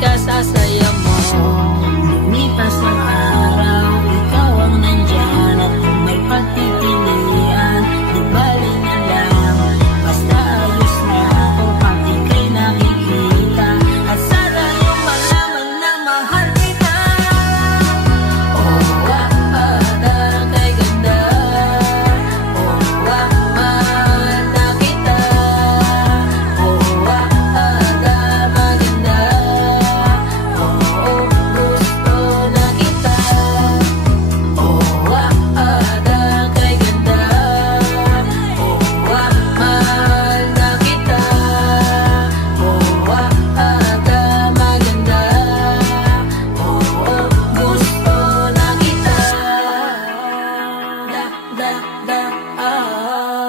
ikasasaya mo. Lumipas ang araw, ikaw ang nandyan, at kung may pagpipilian, di bali na lang, basta ayos na ako pag ika'y nakikita. At sana yung malaman na mahal kita. Oh, darang kay ganda. Oh, mahal na kita. Oh, maganda. Oh, gusto na kita. Oh, darang kay ganda. Oh, mahal na kita. Oh, maganda. Oh, gusto na kita. Da, da, da, ah.